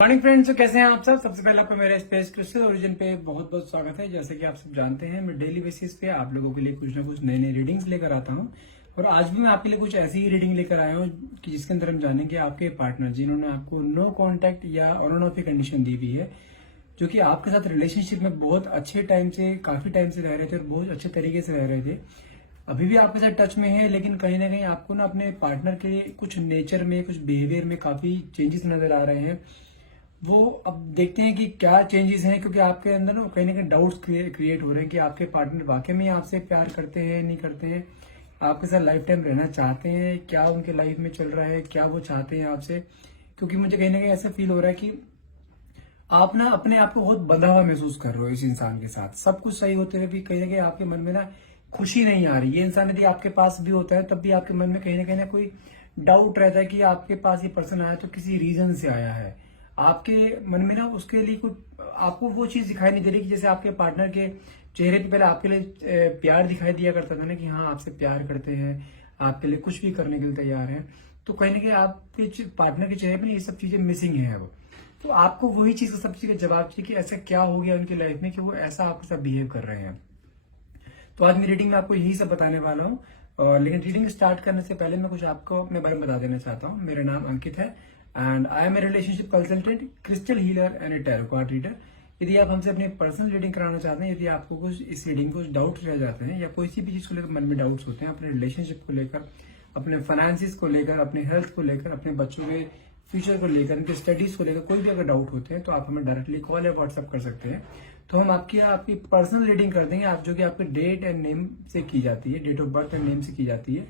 Morning friends, तो कैसे हैं आप सब। सबसे पहले आपका मेरे स्पेस क्रिस्टल ओरिजिन पे बहुत बहुत स्वागत है। जैसे कि आप सब जानते हैं, मैं डेली बेसिस पे आप लोगों के लिए कुछ ना कुछ नई नई रीडिंग्स लेकर आता हूं। और आज भी मैं आपके लिए कुछ ऐसी ही रीडिंग लेकर आया हूं कि जिसके अंदर हम जानेंगे आपके पार्टनर जिन्होंने आपको नो कांटेक्ट या ऑन ऑफ की कंडीशन दी हुई है, जो कि आपके साथ रिलेशनशिप में बहुत अच्छे टाइम से, काफी टाइम से रह रहे थे और बहुत अच्छे तरीके से रह रहे थे। अभी भी आपके साथ टच में है, लेकिन कहीं ना कहीं आपको ना अपने पार्टनर के कुछ नेचर में, कुछ बिहेवियर में काफी चेंजेस नजर आ रहे हैं। वो अब देखते हैं कि क्या चेंजेस हैं, क्योंकि आपके अंदर ना कहीं डाउट्स क्रिएट हो रहे हैं कि आपके पार्टनर वाकई में आपसे प्यार करते हैं, नहीं करते हैं, आपके साथ लाइफ टाइम रहना चाहते हैं, क्या उनके लाइफ में चल रहा है, क्या वो चाहते हैं आपसे। क्योंकि मुझे कहीं ना कहीं ऐसा फील हो रहा है कि आप ना अपने आप को बहुत बंधा हुआ महसूस कर रहे हो इस इंसान के साथ। सब कुछ सही होते हुए भी कहीं ना कहीं आपके मन में ना खुशी नहीं आ रही। ये इंसान यदि आपके पास भी होता है तब भी आपके मन में कहीं ना कोई डाउट रहता है कि आपके पास ये पर्सन आया तो किसी रीजन से आया है। आपके मन में ना उसके लिए कुछ, आपको वो चीज दिखाई नहीं दे रही कि जैसे आपके पार्टनर के चेहरे पे पहले आपके लिए प्यार दिखाई दिया करता था ना, कि हाँ आपसे प्यार करते हैं, आपके लिए कुछ भी करने के लिए तैयार हैं। तो कहीं ना कहीं आपके पार्टनर के चेहरे पे ये सब चीजें मिसिंग है अब। तो आपको वही चीज का सब चीज का जवाब चाहिए कि ऐसा क्या हो गया उनकी लाइफ में कि वो ऐसा आपके साथ बिहेव कर रहे हैं। तो आज मेरी रीडिंग में आपको यही सब बताने वाला हूँ। और लेकिन रीडिंग स्टार्ट करने से पहले मैं कुछ आपको अपने बारे में बता देना चाहता हूँ। मेरा नाम अंकित है and I am a relationship consultant, crystal healer and a tarot card reader. यदि आप हमसे अपनी पर्सनल रीडिंग कराना चाहते हैं, यदि आपको कुछ इस रीडिंग को डाउट रह जाते हैं या कोई सी भी चीज को लेकर मन में डाउट्स होते हैं, अपने रिलेशनशिप को लेकर, अपने फाइनेंसिस को लेकर, अपने हेल्थ को लेकर, अपने बच्चों के फ्यूचर को लेकर, उनके स्टडीज को लेकर कोई भी अगर डाउट होते हैं तो आप हमें डायरेक्टली कॉल या व्हाट्सएप कर सकते हैं। तो हम आपकी पर्सनल रीडिंग कर देंगे, आप जो कि आपके डेट एंड नेम से की जाती है, date of birth and name से की जाती है,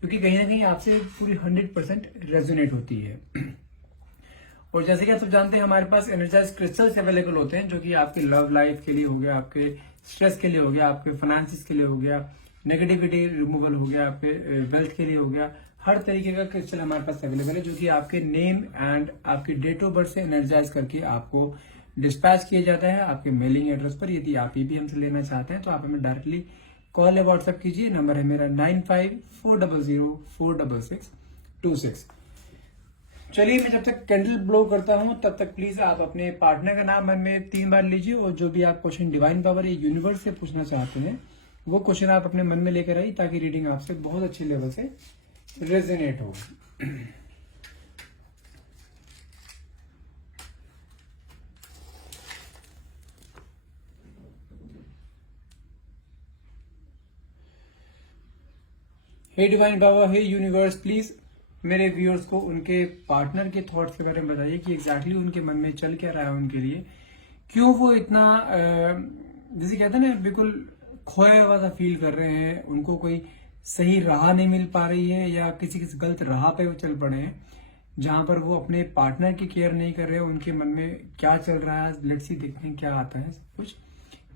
क्योंकि कहीं ना कहीं आपसे पूरी 100% रेजोनेट होती है। और जैसे कि आप सब जानते हैं, हमारे पास एनर्जाइज क्रिस्टल्स अवेलेबल होते हैं, जो कि आपके लव लाइफ के लिए हो गया, आपके स्ट्रेस के लिए हो गया, आपके फाइनेंसिस के लिए हो गया, नेगेटिविटी रिमूवल हो गया, आपके वेल्थ के लिए हो गया। हर तरीके का क्रिस्टल हमारे पास अवेलेबल है, जो कि आपके नेम एंड आपकी डेट ऑफ बर्थ से एनर्जाइज करके आपको डिस्पैच किया जाता है आपके मेलिंग एड्रेस पर। यदि आप ये भी हमसे लेना चाहते हैं तो आप हमें डायरेक्टली कॉल या व्हाट्सएप कीजिए। नंबर है मेरा 9540066626। चलिए, मैं जब तक कैंडल ब्लो करता हूं तब तक प्लीज आप अपने पार्टनर का नाम मन में 3 बार लीजिए, और जो भी आप क्वेश्चन डिवाइन पावर या यूनिवर्स से पूछना चाहते हैं वो क्वेश्चन आप अपने मन में लेकर आइए, ताकि रीडिंग आपसे बहुत अच्छे लेवल से रेजोनेट हो। हे डिवाइन पावर, हे यूनिवर्स, प्लीज मेरे व्यूअर्स को उनके पार्टनर के थॉट्स के बारे में बताइए कि एग्जैक्टली उनके मन में चल क्या रहा है उनके लिए। क्यों वो इतना जैसे कहते हैं ना, बिल्कुल खोया हुआ सा फील कर रहे हैं, उनको कोई सही राह नहीं मिल पा रही है, या किसी किसी गलत राह पे वो चल पड़े हैं जहां पर वो अपने पार्टनर की केयर नहीं कर रहे हैं। उनके मन में क्या चल रहा है, लेट्स सी, देखते हैं क्या आता है, सब कुछ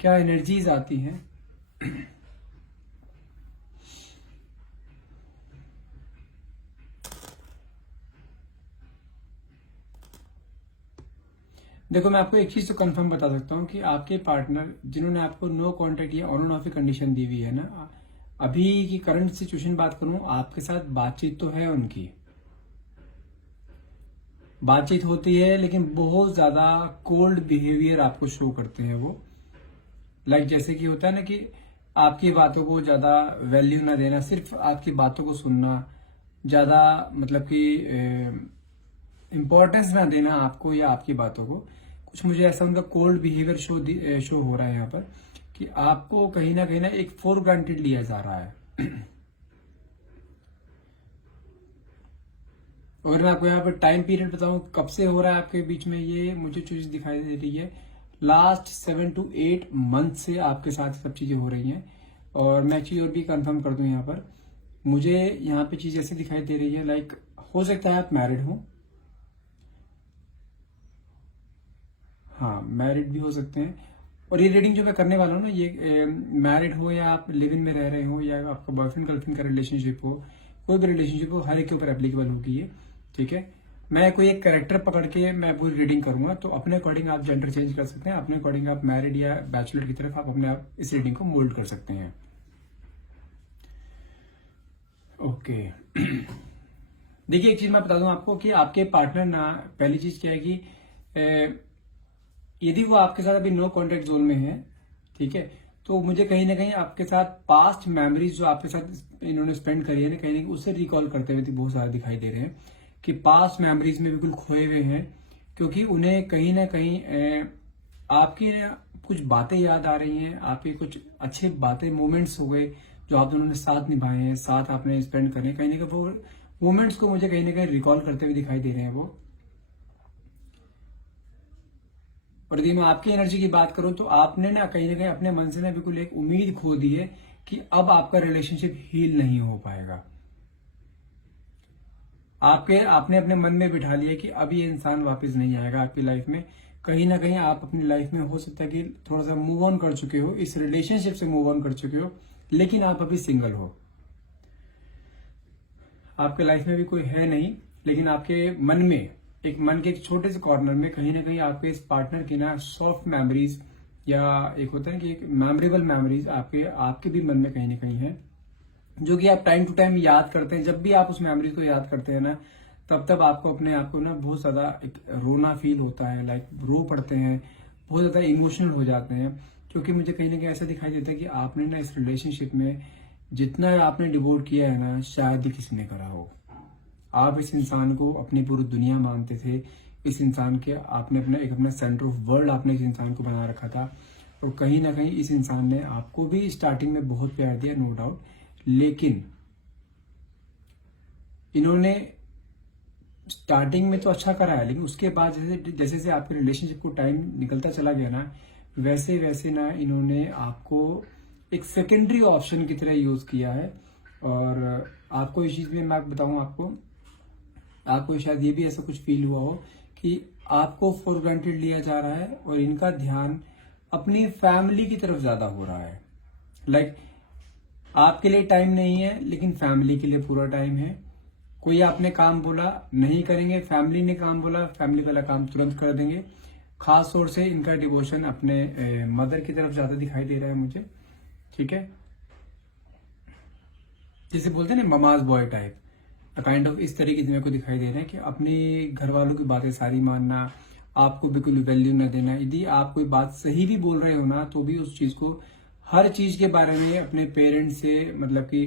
क्या एनर्जीज आती हैं। देखो, मैं आपको एक चीज तो कंफर्म बता सकता हूँ कि आपके पार्टनर जिन्होंने आपको नो कांटेक्ट या ऑन ऑफ की कंडीशन दी हुई है ना, अभी की करंट सिचुएशन बात करूं, आपके साथ बातचीत तो है, उनकी बातचीत होती है, लेकिन बहुत ज्यादा कोल्ड बिहेवियर आपको शो करते हैं वो। लाइक जैसे कि होता है ना कि आपकी बातों को ज्यादा वैल्यू ना देना, सिर्फ आपकी बातों को सुनना, ज्यादा मतलब कि इम्पोर्टेंस ना देना आपको या आपकी बातों को। कुछ मुझे ऐसा उनका कोल्ड बिहेवियर शो हो रहा है यहाँ पर, कि आपको कहीं ना एक फॉर ग्रांटेड लिया जा रहा है। और मैं आपको यहाँ पर टाइम पीरियड बताऊं कब से हो रहा है आपके बीच में, ये मुझे चीज दिखाई दे रही है लास्ट 7 to 8 मंथ से आपके साथ सब चीजें हो रही हैं। और मैं चीज और भी कंफर्म कर दूं, यहाँ पर मुझे यहाँ पे चीज ऐसे दिखाई दे रही है, लाइक हो सकता है आप मैरिड हो, हाँ मैरिड भी हो सकते हैं। और ये रीडिंग जो मैं करने वाला हूँ ना, ये मैरिड हो या आप लिव इन में रह रहे हो या आपका बॉयफ्रेंड गर्लफ्रेंड का रिलेशनशिप हो, कोई भी रिलेशनशिप हो, हर एक के ऊपर एप्लीकेबल होगी ये, ठीक है। मैं कोई एक कैरेक्टर पकड़ के मैं पूरी रीडिंग करूंगा, तो अपने अकॉर्डिंग आप जेंडर चेंज कर सकते हैं, अपने अकॉर्डिंग आप मैरिड या बैचलर की तरफ आप अपने आप इस रीडिंग को मोल्ड कर सकते हैं। ओके। देखिए, एक चीज मैं बता दूं आपको कि आपके पार्टनर ना, पहली चीज क्या है कि यदि वो आपके साथ अभी नो कॉन्टेक्ट जोन में है, ठीक है, तो मुझे कहीं ना कहीं आपके साथ पास्ट मेमोरीज जो आपके साथ इन्होंने स्पेंड करी है ना, कहीं ना कहीं उससे रिकॉल करते हुए बहुत सारे दिखाई दे रहे हैं कि पास्ट मेमोरीज में बिल्कुल खोए हुए हैं, क्योंकि उन्हें कहीं ना कहीं आपकी कुछ बातें याद आ रही हैं, आपकी कुछ अच्छी बातें, मोमेंट्स हो गए जो आप दोनों ने साथ निभाए हैं, साथ आपने स्पेंड करे, कहीं ना कहीं वो मोमेंट्स को मुझे कहीं ना कहीं रिकॉल करते हुए दिखाई दे रहे हैं वो। और यदि मैं आपकी एनर्जी की बात करूं तो आपने ना कहीं अपने मन से ना बिल्कुल एक उम्मीद खो दी है कि अब आपका रिलेशनशिप हील नहीं हो पाएगा। आपने अपने मन में बिठा लिया कि अब ये इंसान वापस नहीं आएगा आपकी लाइफ में। कहीं ना कहीं आप अपनी लाइफ में हो सकता है कि थोड़ा सा मूव ऑन कर चुके हो, इस रिलेशनशिप से मूव ऑन कर चुके हो, लेकिन आप अभी सिंगल हो। आपके लाइफ में भी कोई है नहीं, लेकिन आपके मन में मन के एक छोटे से कॉर्नर में कहीं ना कहीं आपके इस पार्टनर की ना सॉफ्ट मेमोरीज, या एक होता है कि एक मेमोरेबल मेमोरीज आपके भी मन में कहीं ना कहीं है, जो कि आप टाइम टू टाइम याद करते हैं। जब भी आप उस मेमोरीज को याद करते हैं ना, तब आपको अपने आप को ना बहुत ज्यादा एक रोना फील होता है, लाइक रो पड़ते हैं, बहुत ज्यादा इमोशनल हो जाते हैं, क्योंकि मुझे कहीं ना कहीं ऐसा दिखाई देता है कि आपने ना इस रिलेशनशिप में जितना आपने डिवोट किया है ना, शायद ही किसी ने करा हो। आप इस इंसान को अपनी पूरी दुनिया मानते थे, इस इंसान के आपने अपना सेंटर ऑफ वर्ल्ड आपने इस इंसान को बना रखा था, और कहीं ना कहीं इस इंसान ने आपको भी स्टार्टिंग में बहुत प्यार दिया, नो डाउट, लेकिन इन्होंने स्टार्टिंग में तो अच्छा करा है, लेकिन उसके बाद जैसे जैसे आपके रिलेशनशिप को टाइम निकलता चला गया ना, वैसे वैसे ना इन्होंने आपको एक सेकेंडरी ऑप्शन की तरह यूज किया है। और आपको इस चीज में मैं बताऊं, आपको शायद ये भी ऐसा कुछ फील हुआ हो कि आपको फॉर ग्रांटेड लिया जा रहा है और इनका ध्यान अपनी फैमिली की तरफ ज्यादा हो रहा है। लाइक आपके लिए टाइम नहीं है, लेकिन फैमिली के लिए पूरा टाइम है। कोई आपने काम बोला नहीं करेंगे, फैमिली ने काम बोला फैमिली वाला काम तुरंत कर देंगे। खास तौर से इनका डिवोशन अपने मदर की तरफ ज्यादा दिखाई दे रहा है मुझे, ठीक है, जिसे बोलते हैं ना mama's boy type, kind of इस तरीके से मेरे को दिखाई दे रहा है कि अपने घर वालों की बातें सारी मानना, आपको बिल्कुल वैल्यू न देना। यदि आप कोई बात सही भी बोल रहे हो ना, तो भी उस चीज को, हर चीज के बारे में अपने पेरेंट्स से मतलब कि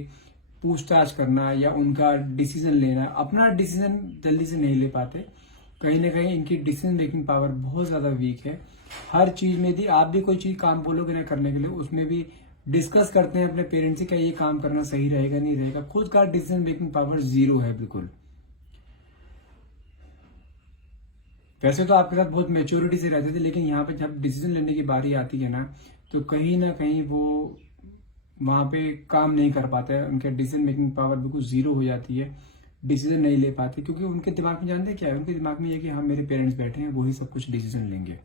पूछताछ करना या उनका डिसीजन लेना, अपना डिसीजन जल्दी से नहीं ले पाते। कहीं ना कहीं इनकी डिसीजन मेकिंग पावर बहुत ज्यादा वीक है। हर चीज में यदि आप भी कोई चीज काम बोलोगे ना करने के लिए, उसमें भी डिस्कस करते हैं अपने पेरेंट्स से, क्या ये काम करना सही रहेगा नहीं रहेगा। खुद का डिसीजन मेकिंग पावर जीरो है बिल्कुल। वैसे तो आपके साथ बहुत मेच्योरिटी से रहते थे, लेकिन यहाँ पे जब डिसीजन लेने की बारी आती है ना, तो कहीं ना कहीं वो वहां पे काम नहीं कर पाते हैं। उनके डिसीजन मेकिंग पावर बिल्कुल जीरो हो जाती है, डिसीजन नहीं ले पाते, क्योंकि उनके दिमाग में जानते क्या है, उनके दिमाग में ये कि हाँ मेरे पेरेंट्स बैठे हैं, वही सब कुछ डिसीजन लेंगे।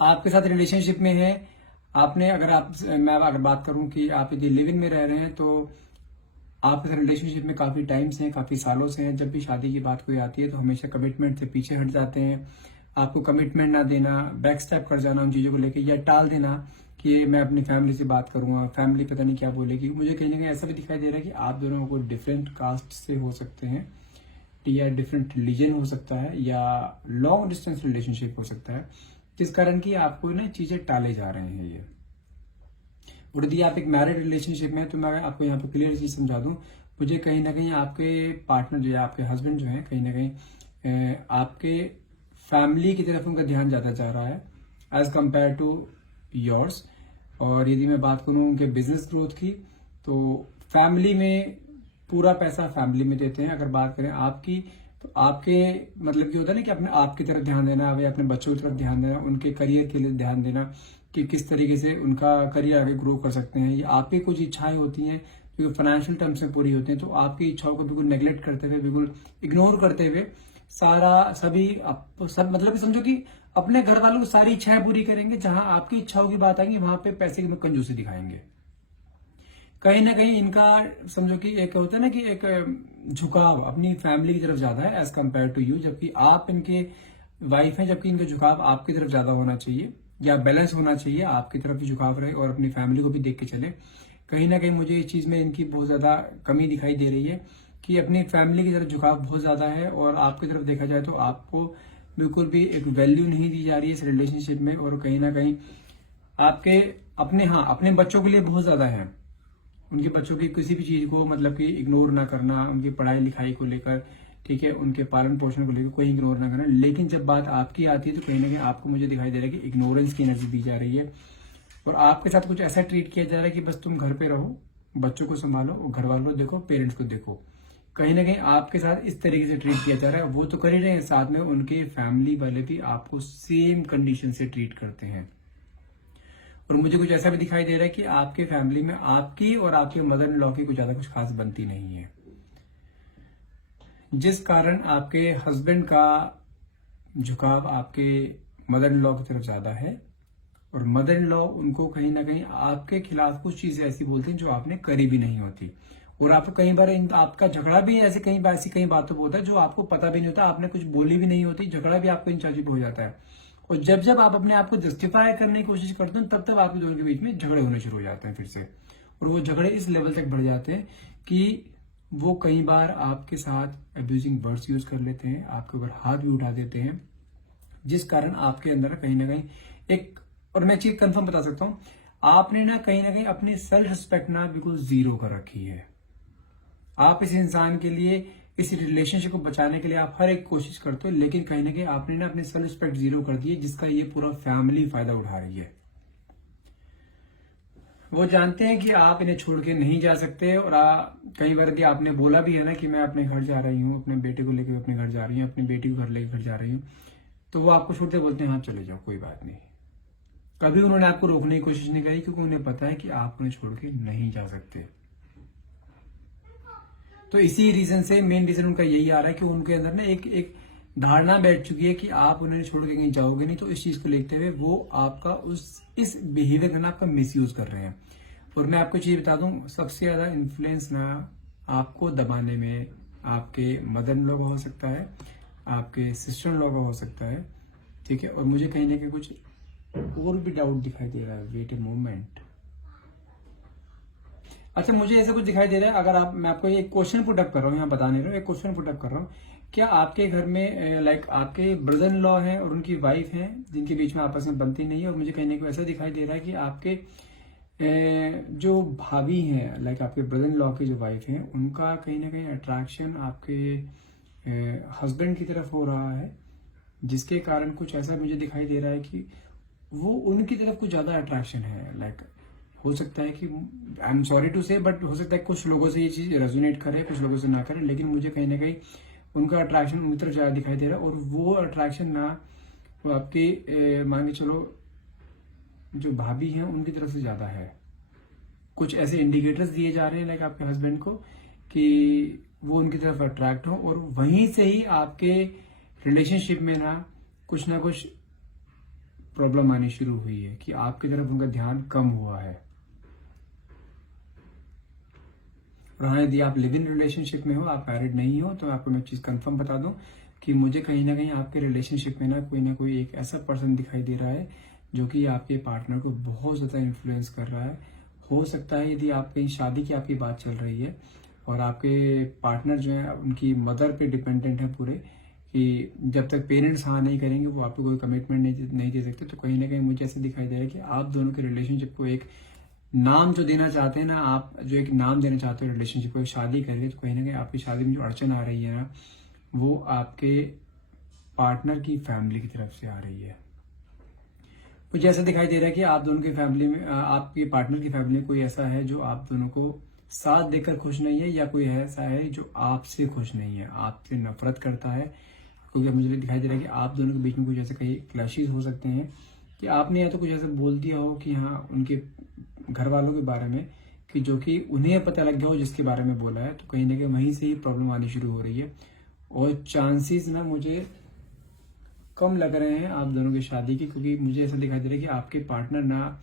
आपके साथ रिलेशनशिप में है, मैं अगर बात करूं कि आप यदि लिविंग में रह रहे हैं, तो आपके साथ रिलेशनशिप में काफी टाइम से हैं, काफी सालों से हैं। जब भी शादी की बात कोई आती है तो हमेशा कमिटमेंट से पीछे हट जाते हैं। आपको कमिटमेंट ना देना, बैक स्टेप कर जाना उन चीजों को लेकर, या टाल देना कि मैं अपनी फैमिली से बात करूंगा, फैमिली पता नहीं क्या बोलेगी। मुझे कहीं ना कहीं ऐसा भी दिखाई दे रहा है कि आप दोनों को डिफरेंट कास्ट से हो सकते हैं, या डिफरेंट रिलीजन हो सकता है, या लॉन्ग डिस्टेंस रिलेशनशिप हो सकता है, जिस कारण की आपको ना चीजें टाले जा रहे हैं ये। और यदि आप एक मैरिड रिलेशनशिप में, तो मैं आपको यहाँ पे क्लियर चीज समझा दूं, मुझे कहीं ना कहीं आपके पार्टनर जो है, आपके हस्बैंड जो है, कहीं ना कहीं आपके फैमिली की तरफ उनका ध्यान ज्यादा जा रहा है एज कंपेयर टू योर्स। और यदि मैं बात करूं उनके बिजनेस ग्रोथ की, तो फैमिली में पूरा पैसा फैमिली में देते हैं। अगर बात करें आपकी, तो आपके मतलब क्या होता है ना कि अपने आप की तरफ ध्यान देना, या अपने बच्चों की तरफ ध्यान देना, उनके करियर के लिए ध्यान देना कि किस तरीके से उनका करियर आगे ग्रो कर सकते हैं। या आपकी कुछ इच्छाएं होती हैं जो फाइनेंशियल टर्म्स में पूरी होती हैं, तो आपकी इच्छाओं को बिल्कुल नेग्लेक्ट करते हुए, बिल्कुल इग्नोर करते हुए सब मतलब समझो कि अपने घर वालों को सारी इच्छाएं पूरी करेंगे। जहां आपकी इच्छाओं की बात आएगी, वहां पे पैसे में कंजूसी दिखाएंगे। कहीं ना कहीं इनका समझो कि एक होता है ना कि एक झुकाव अपनी फैमिली की तरफ ज्यादा है एज कंपेयर टू यू, जबकि आप इनके वाइफ हैं, जबकि इनका झुकाव आपकी तरफ ज्यादा होना चाहिए, या बैलेंस होना चाहिए, आपकी तरफ भी झुकाव रहे और अपनी फैमिली को भी देख के चले। कहीं ना कहीं मुझे इस चीज में इनकी बहुत ज्यादा कमी दिखाई दे रही है कि अपनी फैमिली की तरफ झुकाव बहुत ज्यादा है, और आपकी तरफ देखा जाए तो आपको बिल्कुल भी एक वैल्यू नहीं दी जा रही है इस रिलेशनशिप में, और कहीं ना कहीं आपके अपने बच्चों के लिए बहुत ज्यादा है। उनके बच्चों की किसी भी चीज को मतलब कि इग्नोर ना करना, उनकी पढ़ाई लिखाई को लेकर, ठीक है, उनके पालन पोषण को लेकर कोई इग्नोर ना करना। लेकिन जब बात आपकी आती है तो कहीं ना कहीं आपको मुझे दिखाई दे रहा है कि इग्नोरेंस की एनर्जी दी जा रही है, और आपके साथ कुछ ऐसा ट्रीट किया जा रहा है कि बस तुम घर पे रहो, बच्चों को संभालो और घर वालों को देखो, पेरेंट्स को देखो। कहीं ना कहीं आपके साथ इस तरीके से ट्रीट किया जा रहा है। वो तो कर ही रहे हैं, साथ में उनके फैमिली वाले भी आपको सेम कंडीशन से ट्रीट करते हैं। और मुझे कुछ ऐसा भी दिखाई दे रहा है कि आपके फैमिली में आपकी और आपके मदर इन लॉ की कुछ ज्यादा कुछ खास बनती नहीं है, जिस कारण आपके हस्बैंड का झुकाव आपके मदर इन लॉ की तरफ ज्यादा है, और मदर इन लॉ उनको कहीं ना कहीं आपके खिलाफ कुछ चीजें ऐसी बोलते हैं जो आपने करी भी नहीं होती। और आपको कई बार आपका झगड़ा भी ऐसे कई बार ऐसी कई बातों पर होता है जो आपको पता भी नहीं होता, आपने कुछ बोली भी नहीं होती, झगड़ा भी आपको इंचार्ज हो जाता है। और जब जब आप अपने आप को जस्टिफाई करने की कोशिश करते हो तब तब आपके दोनों के बीच में झगड़े होने शुरू हो जाते हैं फिर से। और वो झगड़े इस लेवल तक बढ़ जाते हैं कि वो कई बार आपके साथ अब्यूजिंग वर्ड्स यूज कर लेते हैं, आपके ऊपर हाथ भी उठा देते हैं, जिस कारण आपके अंदर कहीं ना कहीं एक, और मैं चीज कंफर्म बता सकता हूं, आपने ना कहीं अपनी सेल्फ रिस्पेक्ट ना बिल्कुल जीरो कर रखी है। आप इस इंसान के लिए, इस रिलेशनशिप को बचाने के लिए आप हर एक कोशिश करते हो, लेकिन कहीं ना कहीं आपने ना अपनी सेल्फ रिस्पेक्ट जीरो कर दी है, जिसका ये पूरा फैमिली फायदा उठा रही है। वो जानते हैं कि आप इन्हें छोड़ के नहीं जा सकते, और कई बार आपने बोला भी है ना कि मैं अपने घर जा रही हूँ, अपने बेटे को लेकर अपने घर जा रही हूँ, अपनी बेटी को घर लेकर घर जा रही हूँ, तो वो आपको छोड़ते बोलते हैं हाँ चले जाओ कोई बात नहीं। कभी उन्होंने आपको रोकने की कोशिश नहीं करी, क्योंकि उन्हें पता है कि आप उन्हें छोड़ के नहीं जा सकते। तो इसी रीजन से, मेन रीजन उनका यही आ रहा है कि उनके अंदर ना एक धारणा बैठ चुकी है कि आप उन्हें छोड़ के कहीं जाओगे नहीं। तो इस चीज को देखते हुए वो आपका इस बिहेवियर का ना आपका मिसयूज कर रहे हैं। और मैं आपको चीज बता दूं, सबसे ज्यादा इन्फ्लुएंस ना आपको दबाने में आपके मदर इन लॉ का हो सकता है, आपके सिस्टर इन लॉ का हो सकता है, ठीक है। और मुझे कहीं ना कहीं कुछ और भी डाउट दिखाई दे रहा है। Wait a moment. अच्छा, मुझे ऐसा कुछ दिखाई दे रहा है, अगर आप, मैं आपको एक क्वेश्चन पुट अप कर रहा हूँ, यहाँ बता नहीं रहा हूँ, एक क्वेश्चन पुट अप कर रहा हूँ। क्या आपके घर में लाइक आपके ब्रदर इन लॉ हैं और उनकी वाइफ हैं जिनके बीच में आपस में बनती नहीं है? और मुझे कहीं ना कहीं ऐसा दिखाई दे रहा है कि आपके जो भाभी हैं, लाइक आपके ब्रदर इन लॉ की जो वाइफ हैं, उनका कहीं ना कहीं अट्रैक्शन आपके हस्बैंड की तरफ हो रहा है, जिसके कारण कुछ ऐसा मुझे दिखाई दे रहा है कि वो उनकी तरफ कुछ ज्यादा अट्रैक्शन है। लाइक हो सकता है कि, आई एम सॉरी टू से, बट हो सकता है कुछ लोगों से ये चीज रेजोनेट करे, कुछ लोगों से ना करे, लेकिन मुझे कहीं ना कहीं उनका अट्रैक्शन उनकी तरफ ज्यादा दिखाई दे रहा है। और वो अट्रैक्शन ना वो आपकी मान के चलो जो भाभी हैं उनकी तरफ से ज्यादा है। कुछ ऐसे इंडिकेटर्स दिए जा रहे हैं लाइक आपके हस्बैंड को कि वो उनकी तरफ अट्रैक्ट हो, और वहीं से ही आपके रिलेशनशिप में ना कुछ प्रॉब्लम आनी शुरू हुई है कि आपकी तरफ उनका ध्यान कम हुआ है। और हाँ, यदि आप लिव इन रिलेशनशिप में हो, आप मैरिड नहीं हो, तो आपको मैं चीज कंफर्म बता दूं कि मुझे कहीं ना कहीं आपके रिलेशनशिप में ना कोई एक ऐसा पर्सन दिखाई दे रहा है जो कि आपके पार्टनर को बहुत ज्यादा इन्फ्लुएंस कर रहा है। हो सकता है यदि आप कहीं शादी की आपकी बात चल रही है और आपके पार्टनर जो है उनकी मदर पे डिपेंडेंट है पूरे, कि जब तक पेरेंट्स हाँ नहीं करेंगे वो आपको कोई कमिटमेंट नहीं दे सकते। तो कहीं ना कहीं मुझे ऐसा दिखाई दे रहा है कि आप दोनों के रिलेशनशिप को एक नाम जो देना चाहते हैं ना, आप जो एक नाम देना चाहते हो रिलेशनशिप को, शादी करेंगे, तो कहीं ना कहीं आपकी शादी में जो अड़चन आ रही है ना, वो आपके पार्टनर की फैमिली की तरफ से आ रही है। मुझे ऐसा दिखाई दे रहा है कि आप दोनों की फैमिली में, आपके पार्टनर की फैमिली में कोई ऐसा है जो आप दोनों को साथ देकर खुश नहीं है, या कोई ऐसा है जो आपसे खुश नहीं है, आपसे नफरत करता है। क्योंकि मुझे दिखाई दे रहा है कि आप दोनों के बीच में कुछ ऐसे कई क्लैशेस हो सकते हैं कि आपने या तो कुछ ऐसा बोल दिया हो कि हाँ उनके घर वालों के बारे में, कि जो कि उन्हें पता लग गया हो जिसके बारे में बोला है, तो कहीं ना कहीं वहीं से ही प्रॉब्लम आनी शुरू हो रही है। और चांसेस ना मुझे कम लग रहे हैं आप दोनों की शादी की, क्योंकि मुझे ऐसा दिखाई दे रहा है कि आपके पार्टनर ना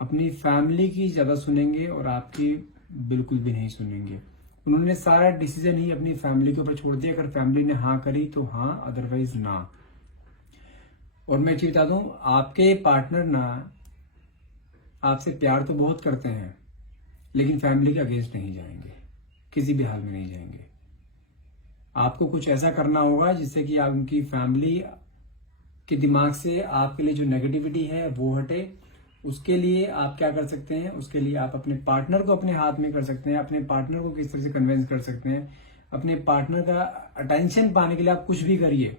अपनी फैमिली की ज्यादा सुनेंगे और आपकी बिल्कुल भी नहीं सुनेंगे। उन्होंने सारा डिसीजन ही अपनी फैमिली के ऊपर छोड़ दिया। अगर फैमिली ने हाँ करी तो हाँ, अदरवाइज ना। और मैं चीज बता दूं, आपके पार्टनर ना आपसे प्यार तो बहुत करते हैं, लेकिन फैमिली के अगेंस्ट नहीं जाएंगे, किसी भी हाल में नहीं जाएंगे। आपको कुछ ऐसा करना होगा जिससे कि आप उनकी फैमिली कि दिमाग से आपके लिए जो नेगेटिविटी है वो हटे। उसके लिए आप क्या कर सकते हैं, उसके लिए आप अपने पार्टनर को अपने हाथ में कर सकते हैं। अपने पार्टनर को किस तरह से कन्विंस कर सकते हैं, अपने पार्टनर का अटेंशन पाने के लिए आप कुछ भी करिए,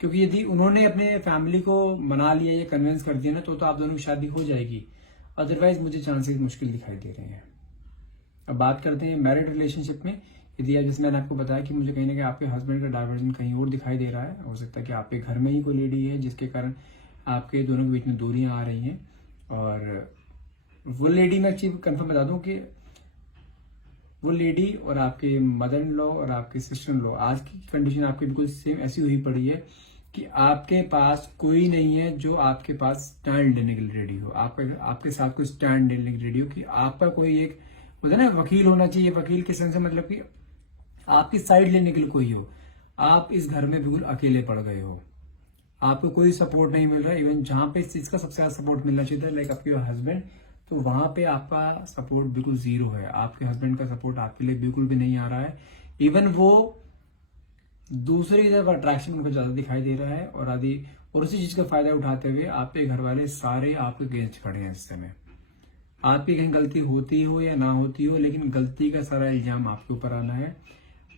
क्योंकि यदि उन्होंने अपने फैमिली को मना लिया या कन्विंस कर दिया ना तो आप दोनों की शादी हो जाएगी। अदरवाइज मुझे चांसेस मुश्किल दिखाई दे रहे हैं। अब बात करते हैं मैरिड रिलेशनशिप में। यदि जैसे मैंने आपको बताया कि मुझे कहीं ना कहीं आपके हस्बैंड का डाइवर्जन कहीं और दिखाई दे रहा है, हो सकता है कि आपके घर में ही कोई लेडी है जिसके कारण आपके दोनों के बीच में दूरियां आ रही हैं। और वो लेडी, मैं चीज कंफर्म बता दूं कि वो लेडी और आपके मदर इन लॉ और आपके सिस्टर इन लॉ, आज की कंडीशन आपकी बिल्कुल सेम ऐसी हुई पड़ी है कि आपके पास कोई नहीं है जो आपके पास स्टैंड लेने के लिए रेडी हो, आपके साथ कोई स्टैंड लेने के लिए रेडी हो। कि आपका कोई एक होता है ना, वकील होना चाहिए। वकील के सेंस से मतलब कि आपकी साइड लेने के लिए कोई हो। आप इस घर में बिल्कुल अकेले पड़ गए हो, आपको कोई सपोर्ट नहीं मिल रहा। इवन जहां पे इस चीज का सबसे ज्यादा सपोर्ट मिलना चाहिए था, लाइक आपके हस्बैंड, तो वहां पे आपका सपोर्ट बिल्कुल जीरो है। आपके हस्बैंड का सपोर्ट आपके लिए बिल्कुल भी नहीं आ रहा है। इवन वो दूसरी तरफ अट्रैक्शन उनको ज्यादा दिखाई दे रहा है और उसी चीज का फायदा उठाते हुए आपके घर वाले सारे आपके अगेंस्ट खड़े हैं इस समय। आपकी कहीं गलती होती हो या ना होती हो, लेकिन गलती का सारा इल्जाम आपके ऊपर आना है।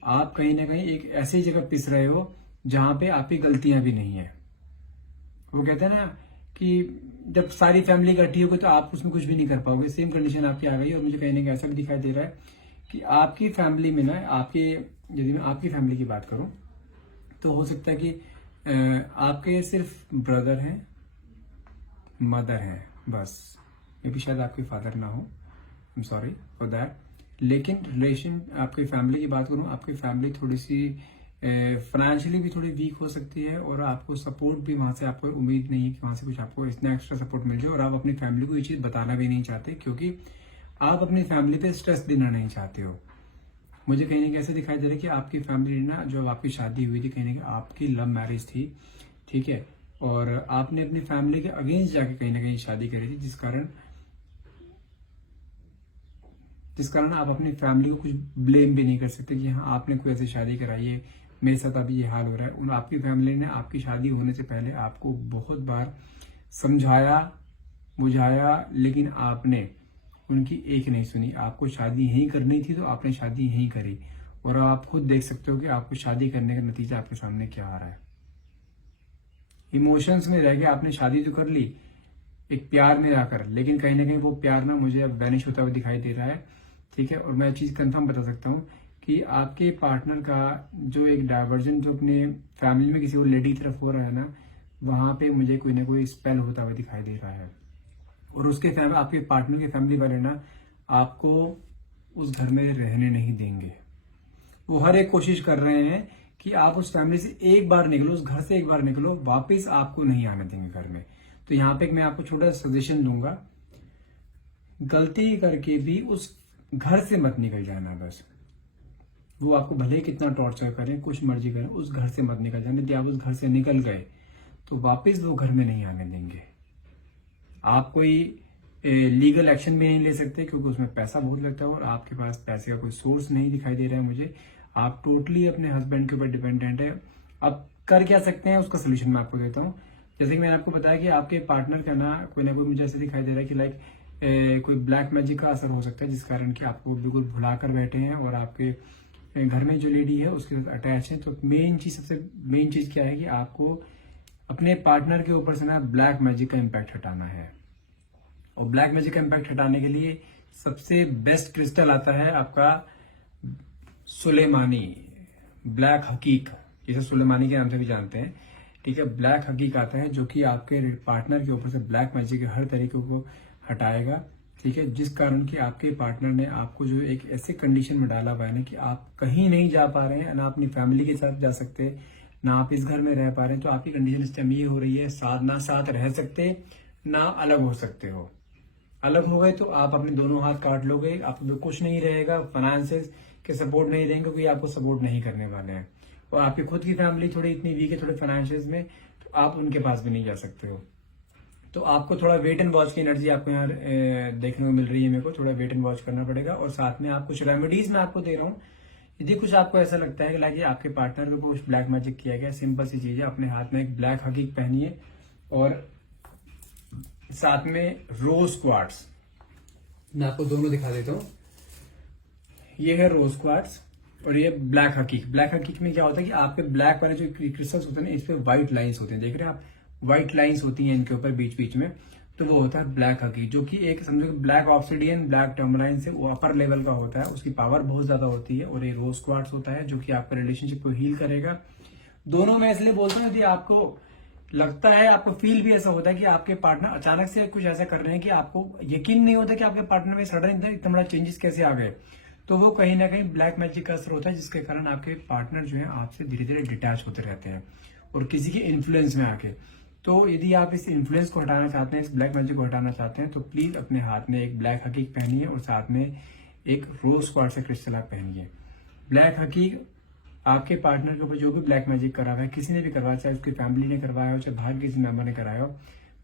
आप कहीं ना कहीं एक ऐसी जगह पिस रहे हो जहां पे आपकी गलतियां भी नहीं है। वो कहते हैं ना कि जब सारी फैमिली इकट्ठी होगी तो आप उसमें कुछ भी नहीं कर पाओगे। सेम कंडीशन आपकी आ गई। और मुझे कहीं ना कहीं ऐसा भी दिखाई दे रहा है कि आपकी फैमिली में ना, यदि मैं आपकी फैमिली की बात करूं तो हो सकता है कि आपके सिर्फ ब्रदर हैं, मदर हैं, बस। मे भी शायद आपके फादर ना हो, I am sorry for that. लेकिन रिलेशन, आपकी फैमिली की बात करूं, आपकी फैमिली थोड़ी सी फाइनेंशियली भी थोड़ी वीक हो सकती है और आपको सपोर्ट भी वहां से, आपको उम्मीद नहीं है कि वहां से कुछ आपको इतना एक्स्ट्रा सपोर्ट मिल जाए। और आप अपनी फैमिली को ये चीज बताना भी नहीं चाहते, क्योंकि आप अपनी फैमिली पे स्ट्रेस देना नहीं चाहते हो। मुझे कहीं ना कहीं ऐसे दिखाई दे रहा है कि आपकी फैमिली ना, जो आपकी शादी हुई थी, कहीं ना कहीं आपकी लव मैरिज थी, ठीक है, और आपने अपनी फैमिली के अगेंस्ट जाके कहीं ना कहीं शादी करी थी, जिस कारण आप अपनी फैमिली को कुछ ब्लेम भी नहीं कर सकते कि हाँ आपने कोई ऐसी शादी कराई है, मेरे साथ अभी ये हाल हो रहा है। आपकी फैमिली ने आपकी शादी होने से पहले आपको बहुत बार समझाया, बुझाया, लेकिन आपने उनकी एक नहीं सुनी। आपको शादी यहीं करनी थी तो आपने शादी यहीं करी। और आप खुद देख सकते हो कि आपको शादी करने का नतीजा आपके सामने क्या आ रहा है। इमोशंस में रह के आपने शादी तो कर ली एक प्यार में आकर, लेकिन कहीं ना कहीं वो प्यार ना मुझे अब वैनिश होता हुआ दिखाई दे रहा है, ठीक है। और मैं चीज कंफर्म बता सकता हूँ कि आपके पार्टनर का जो एक डाइवर्जन जो अपने फैमिली में किसी और लेडी की तरफ हो रहा है ना, वहां पे मुझे कोई ना कोई स्पेल होता हुआ दिखाई दे रहा है। और आपके पार्टनर के फैमिली वाले ना आपको उस घर में रहने नहीं देंगे। वो हर एक कोशिश कर रहे हैं कि आप उस फैमिली से एक बार निकलो, उस घर से एक बार निकलो, वापस आपको नहीं आने देंगे घर में। तो यहाँ पे मैं आपको छोटा सा सजेशन दूंगा, गलती करके भी उस घर से मत निकल जाना। बस वो आपको भले ही कितना टॉर्चर करें, कुछ मर्जी करें, उस घर से मत निकल जाने। यदि आप उस घर से निकल गए तो वापस वो घर में नहीं आने देंगे। आप कोई लीगल एक्शन भी नहीं ले सकते, क्योंकि उसमें पैसा बहुत लगता है और आपके पास पैसे का कोई सोर्स नहीं दिखाई दे रहा है मुझे। आप टोटली अपने हस्बैंड के ऊपर डिपेंडेंट है। अब कर क्या सकते हैं, उसका सोल्यूशन मैं आपको देता हूँ। जैसे कि मैंने आपको बताया कि आपके पार्टनर का ना कोई मुझे ऐसे दिखाई दे रहा है कि लाइक कोई ब्लैक मैजिक का असर हो सकता है, जिस कारण कि आपको बिल्कुल भुला कर बैठे हैं और आपके घर में जो लेडी है उसके साथ अटैच है। तो सबसे मेन चीज क्या है कि आपको अपने पार्टनर के ऊपर से ना ब्लैक मैजिक का इम्पैक्ट हटाना है। और ब्लैक मैजिक का इम्पैक्ट हटाने के लिए सबसे बेस्ट क्रिस्टल आता है आपका सुलेमानी, ब्लैक हकीक, जिसे सुलेमानी के नाम से भी जानते हैं, ठीक है। ब्लैक हकीक आता है जो कि आपके पार्टनर के ऊपर से ब्लैक मैजिक के हर तरीके को हटाएगा, ठीक है। जिस कारण कि आपके पार्टनर ने आपको जो एक ऐसे कंडीशन में डाला हुआ है ना कि आप कहीं नहीं जा पा रहे हैं, ना अपनी फैमिली के साथ जा सकते, ना आप इस घर में रह पा रहे हैं। तो आपकी कंडीशन इस टाइम ये हो रही है, ना साथ रह सकते, ना अलग हो सकते हो। अलग हो गए तो आप अपने दोनों हाथ काट लोगे, आपको कुछ नहीं रहेगा, फाइनेंसेस के सपोर्ट नहीं देंगे, क्योंकि आपको सपोर्ट नहीं करने वाले हैं। और आपकी खुद की फैमिली थोड़ी इतनी वीक है थोड़े फाइनेंशियल्स में, तो आप उनके पास भी नहीं जा सकते हो। तो आपको थोड़ा वेट एंड वॉच की एनर्जी आपको यहाँ देखने को मिल रही है। मेरे को थोड़ा वेट एंड वॉच करना पड़ेगा। और साथ में आप कुछ रेमेडीज मैं आपको दे रहा हूँ। यदि कुछ आपको ऐसा लगता है कि लाइक आपके पार्टनर को कुछ ब्लैक मैजिक किया गया, सिंपल सी चीज है, अपने हाथ में एक ब्लैक हकीक पहनिए और साथ में रोज क्वार्ट्स। मैं आपको दोनों दिखा देता हूँ। ये है रोज क्वार्ट्स और ये ब्लैक हकीक। ब्लैक हकीक में क्या होता है कि आपके ब्लैक वाले जो क्रिस्टल्स होते हैं ना, इस पे व्हाइट लाइंस होते हैं, देख रहे हैं आप, व्हाइट लाइंस होती हैं इनके ऊपर बीच बीच में, तो वो होता है ब्लैक हकीक, जो कि एक समझो ब्लैक ऑब्सिडियन, ब्लैक टर्मलाइन से वो अपर लेवल का होता है, उसकी पावर बहुत ज्यादा होती है। और ये रोज क्वार्ट्स होता है जो कि आपके रिलेशनशिप को हील करेगा। दोनों में इसलिए बोलता हूँ, यदि आपको लगता है, आपको फील भी ऐसा होता है कि आपके पार्टनर अचानक से कुछ ऐसा कर रहे हैं कि आपको यकीन नहीं होता कि आपके पार्टनर में सडन इतना बड़ा चेंजेस कैसे आ गए, तो वो कहीं ना कहीं ब्लैक मैजिक का असर होता है, जिसके कारण आपके पार्टनर जो है आपसे धीरे धीरे डिटैच होते रहते हैं और किसी के इन्फ्लुएंस में आके। तो यदि आप इस इन्फ्लुएंस को हटाना चाहते हैं, इस ब्लैक मैजिक को हटाना चाहते हैं, तो प्लीज अपने हाथ में एक ब्लैक हकीक पहनिए और साथ में एक रोज क्वार्ट्ज क्रिस्टल आप पहनिए। ब्लैक हकीक आपके पार्टनर के ऊपर जो भी ब्लैक मैजिक करा हुआ है, किसी ने भी करवाया, चाहे उसकी फैमिली ने करवाया हो, चाहे बाहर किसी मेंबर ने कराया हो,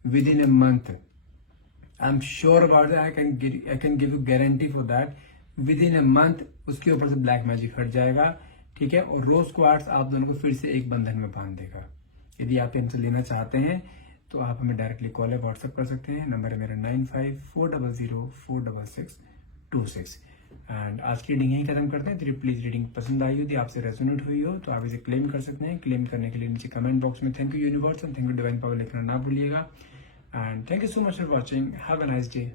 with in a month, I am sure about that, I can give you guarantee for that, with in a month उसके ऊपर से ब्लैक मैजिक हट जाएगा। ठीक है। और रोज क्वार्ट्ज आप दोनों को फिर से एक बंधन में बांध देगा। यदि आप इनसे लेना चाहते हैं तो आप हमें डायरेक्टली कॉल या व्हाट्सएप कर सकते हैं। नंबर है मेरा 9540046626। एंड आज की रीडिंग यही खत्म करते हैं। तो प्लीज रीडिंग पसंद आई हो, यदि आपसे रेजोनेट हुई हो तो आप इसे क्लेम कर सकते हैं। क्लेम करने के लिए नीचे कमेंट बॉक्स में thank you universe and thank you divine power लिखना ना भूलिएगा। And thank you so much for watching. Have a nice day.